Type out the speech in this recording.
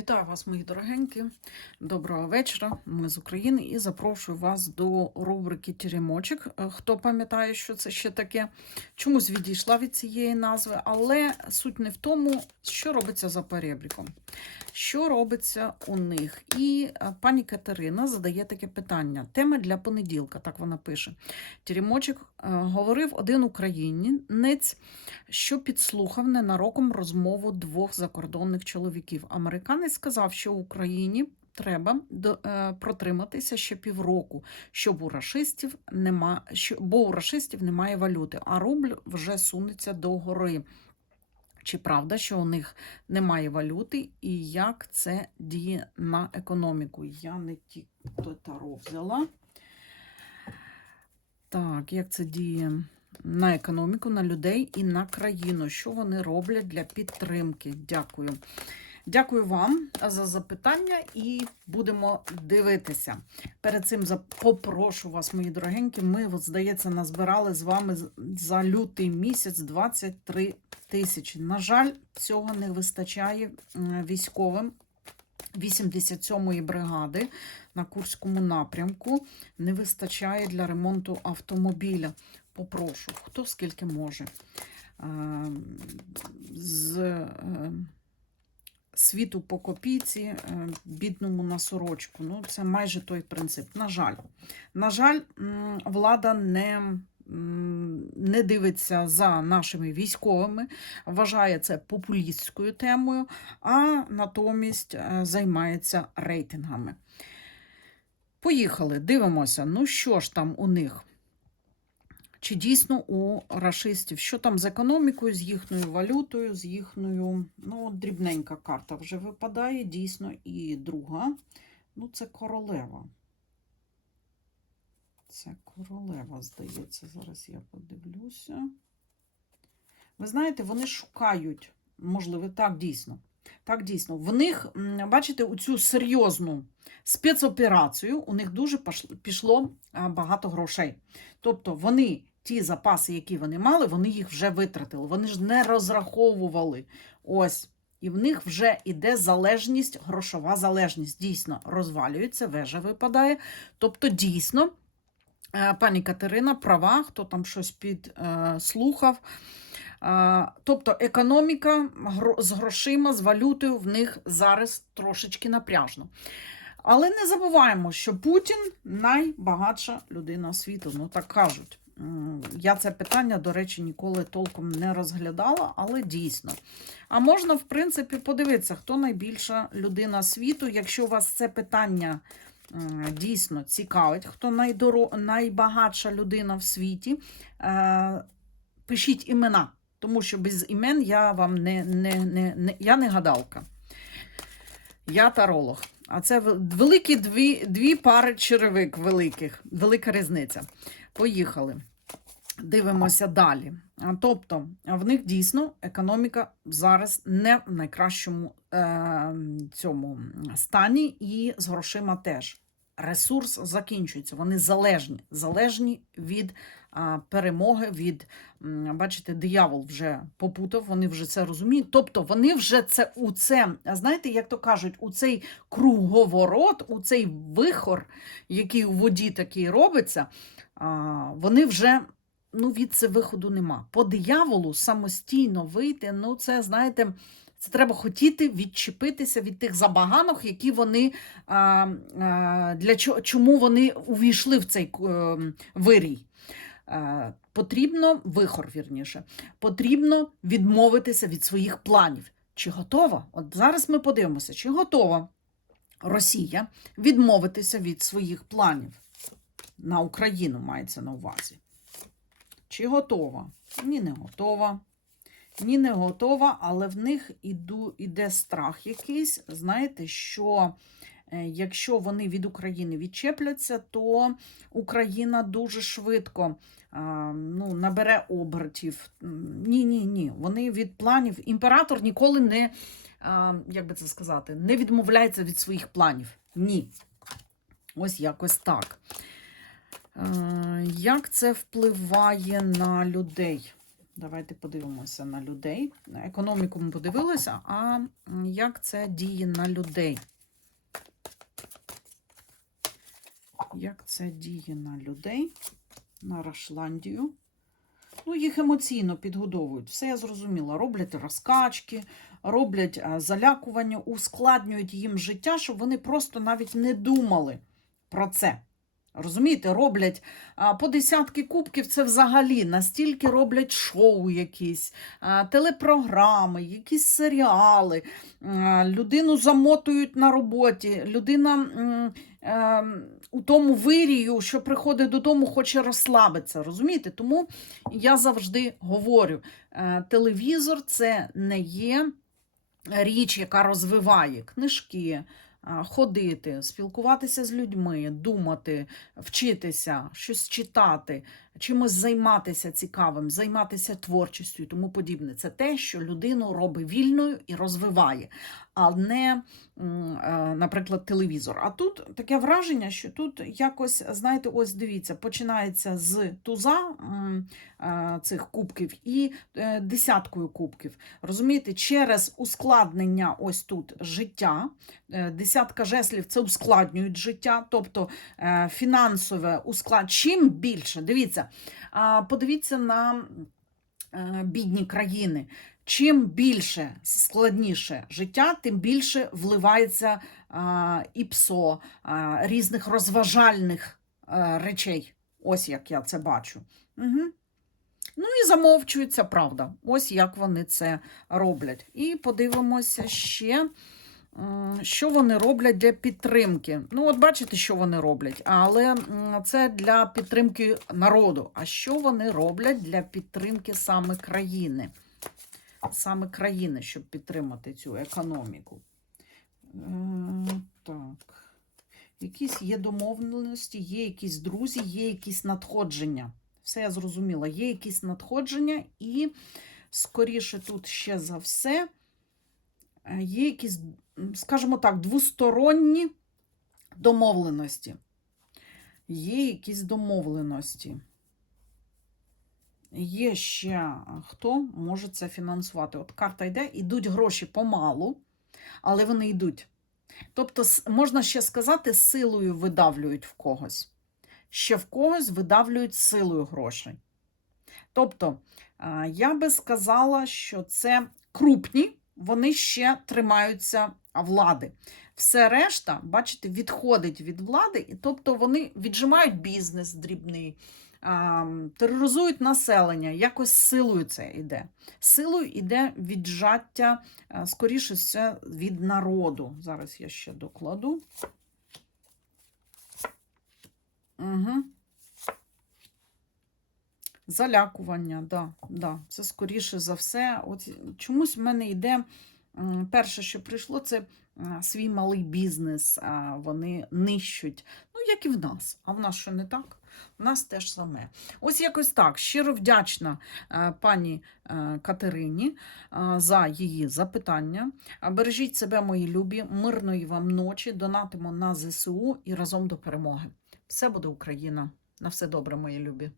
Вітаю вас, мої дорогенькі. Доброго вечора. Ми з України і запрошую вас до рубрики Теремочок. Е, Хто пам'ятає, що це ще таке? Чомусь відійшла від цієї назви, але суть не в тому, що робиться за перебріком, що робиться у них. І е, пані Катерина задає таке питання. Тема для понеділка, так вона пише. Теремочок е, говорив один українець, що підслухав ненароком розмову двох закордонних чоловіків. Американець сказав, що Україні треба е, протриматися ще півроку, щоб у рашистів нема, бо у рашистів немає валюти, а рубль вже сунеться до гори. Чи правда, що у них немає валюти, і як це діє на економіку? Я не ті таро взяла. Так, як це діє на економіку, на людей і на країну? Що вони роблять для підтримки? Дякую. Дякую вам за запитання і будемо дивитися. Перед цим попрошу вас, мої дорогенькі. Ми, здається, назбирали з вами за лютий місяць 23 тисячі. На жаль, цього не вистачає військовим 87-ї бригади на Курському напрямку. Не вистачає для ремонту автомобіля. Попрошу, хто скільки може. Е, З е, світу по копійці, е, бідному на сорочку. Ну, це майже той принцип. На жаль, на жаль, влада не, не дивиться за нашими військовими, вважає це популістською темою, а натомість е, займається рейтингами. Поїхали, дивимося. Ну що ж там у них? Чи дійсно у рашистів? Що там з економікою, з їхньою валютою, з їхньою. Ну, дрібненька карта вже випадає, дійсно, і друга. Ну, це королева. Це королева, здається. Зараз я подивлюся. Ви знаєте, вони шукають, можливо, так дійсно. Так, дійсно. В них, бачите, у цю серйозну спецоперацію у них дуже пішло багато грошей. Тобто вони ті запаси, які вони мали, вони їх вже витратили. Вони ж не розраховували. Ось. І в них вже іде залежність, грошова залежність. Дійсно розвалюється, вежа випадає. Тобто, дійсно, е, пані Катерина права, хто там щось підслухав. Тобто економіка з грошима, з валютою в них зараз трошечки напряжно. Але не забуваємо, що Путін найбагатша людина світу. Ну так кажуть. Я це питання, до речі, ніколи толком не розглядала, але дійсно. А можна, в принципі, подивитися, хто найбільша людина світу. Якщо вас це питання дійсно цікавить, хто найдоро... найбагатша людина в світі, е, пишіть імена, тому що без імен я вам не, не, не, не, я не гадалка. Я таролог. А це великі дві, дві пари черевик великих, велика різниця. Поїхали. Дивимося далі. Тобто, в них дійсно економіка зараз не в найкращому е, цьому стані, і з грошима теж. Ресурс закінчується. Вони залежні, залежні від перемоги, від бачите, диявол вже попутав, вони вже це розуміють. Тобто вони вже це у це, знаєте, як то кажуть, у цей круговорот, у цей вихор, який у воді такий робиться, вони вже ну, від це виходу нема. По дияволу самостійно вийти, ну це, знаєте, це треба хотіти відчепитися від тих забаганок, які вони для чому вони увійшли в цей е, вирій. Е, Потрібно вихор, вірніше, потрібно відмовитися від своїх планів. Чи готова? От зараз ми подивимося, чи готова Росія відмовитися від своїх планів на Україну мається на увазі. Чи готова? Ні, не готова. Ні, не готова, але в них іду, іде страх якийсь. Знаєте, що е, якщо вони від України відчепляться, то Україна дуже швидко ну, набере обертів. Ні, ні, ні. Вони від планів. Імператор ніколи не, як би це сказати, не відмовляється від своїх планів. Ні. Ось якось так. Е, Як це впливає на людей? Давайте подивимося на людей. Економіку ми подивилися, а як це діє на людей? Як це діє на людей, на Рашландію? Ну, їх емоційно підгодовують. Все я зрозуміла. Роблять розкачки, роблять е, залякування, ускладнюють їм життя, щоб вони просто навіть не думали про це. Розумієте, роблять по десятки кубків, це взагалі настільки роблять шоу якісь, телепрограми, якісь серіали, людину замотують на роботі, людина е, у тому вирію, що приходить додому, хоче розслабитися. Розумієте? Тому я завжди говорю: е, телевізор це не є річ, яка розвиває книжки. Ходити, спілкуватися з людьми, думати, вчитися, щось читати, чимось займатися цікавим, займатися творчістю і тому подібне. Це те, що людину робить вільною і розвиває, а не, е, наприклад, телевізор. А тут таке враження, що тут якось, знаєте, ось дивіться, починається з туза е, цих кубків і е, десяткою кубків. Розумієте, через ускладнення ось тут життя, десятка жеслів це ускладнюють життя, тобто фінансове усклад. Чим більше, дивіться, а, подивіться на е, бідні країни. Чим більше складніше життя, тим більше вливається і псо, різних розважальних речей. Ось як я це бачу. Угу. Ну і замовчується правда. Ось як вони це роблять. І подивимося ще. Що вони роблять для підтримки? Ну, от бачите, що вони роблять, але це для підтримки народу. А що вони роблять для підтримки саме країни? Саме країни, щоб підтримати цю економіку. Так. Якісь є домовленості, є якісь друзі, є якісь надходження. Все я зрозуміла. Є якісь надходження, і скоріше тут ще за все е, є якісь, скажімо так, двосторонні домовленості. Є якісь домовленості. Є ще хто може це фінансувати. От карта йде, ідуть гроші помалу, але вони йдуть. Тобто, можна ще сказати, силою видавлюють в когось. Ще в когось видавлюють силою грошей. Тобто, я би сказала, що це крупні, вони ще тримаються влади. Все решта, бачите, відходить від влади, і тобто вони віджимають бізнес дрібний, тероризують населення, якось силою це йде. Силою йде віджаття, скоріше все, від народу. Зараз я ще докладу. Угу. Залякування, да, да. Це скоріше за все. От чомусь в мене йде перше, що прийшло, це свій малий бізнес. Вони нищуть. Ну, як і в нас. А в нас що не так? У нас теж саме. Ось якось так. Щиро вдячна пані Катерині за її запитання. Бережіть себе, мої любі, мирної вам ночі. Донатимо на ЗСУ і разом до перемоги. Все буде Україна. На все добре, мої любі.